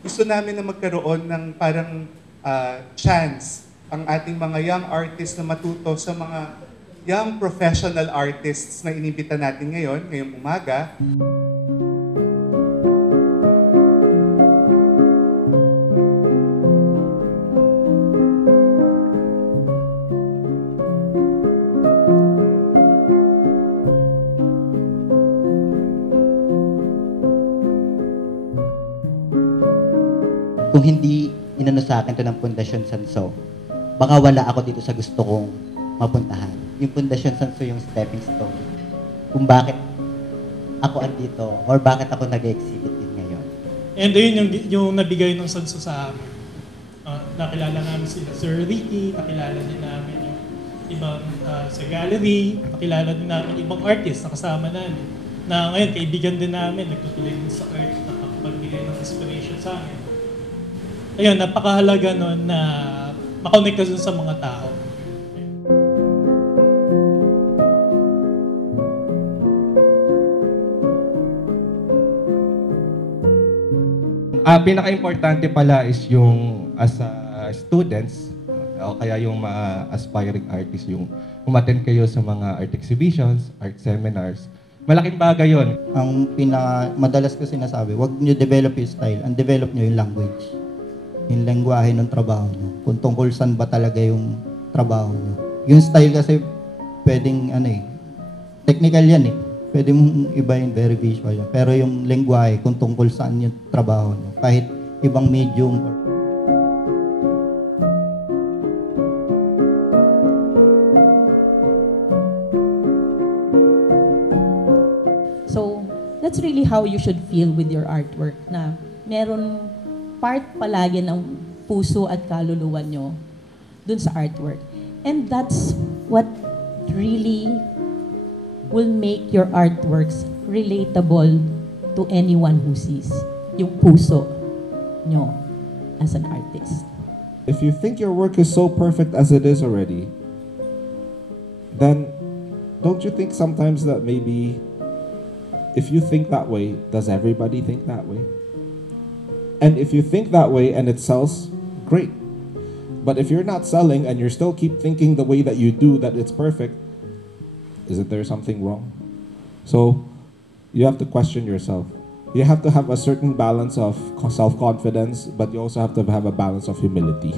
gusto namin na magkaroon ng parang chance ang ating mga young artists na matuto sa mga young professional artists na inimbita natin ngayong umaga. Kung hindi inano sa akin to ng Pundasyon Sanso, baka wala ako dito sa gusto kong mapuntahan. Yung Pundasyon Sanso yung stepping stone. Kung bakit ako andito or bakit ako nag-exhibit din ngayon. And ayun yung nabigay ng Sanso sa amin. Nakilala namin sila Sir Ricky, nakilala din namin yung ibang sa gallery, nakilala din namin ibang artist na kasama namin. Na ngayon, kaibigan din namin, nagtutuloy din sa art, nakapagbigay ng inspiration sa amin. Ayun, napakahalaga nun na makonect ka dun sa mga tao. Pinaka-importante pala is yung as students, o kaya yung mga aspiring artists, yung umattend kayo sa mga art exhibitions, art seminars. Malaking bagay yon. Ang madalas ko sinasabi, wag niyo develop yung style, ang develop niyo yung language. Yung lengguwahe ng trabaho niyo. Kung tungkol saan ba talaga yung trabaho niyo. Yung style kasi pwedeng technical yan eh. Pwede mong ibahin, very visual yan. Pero yung lengguwahe, kung tungkol saan yung trabaho niyo. Kahit ibang medium or So, that's really how you should feel with your artwork na meron part palagi ng puso at kaluluwa nyo dun sa artwork. And that's what really will make your artworks relatable to anyone who sees. Yung puso nyo as an artist. If you think your work is so perfect as it is already, then don't you think sometimes that maybe if you think that way, does everybody think that way? And if you think that way and it sells, great. But if you're not selling and you still keep thinking the way that you do, that it's perfect, isn't there something wrong? So you have to question yourself. You have to have a certain balance of self-confidence, but you also have to have a balance of humility.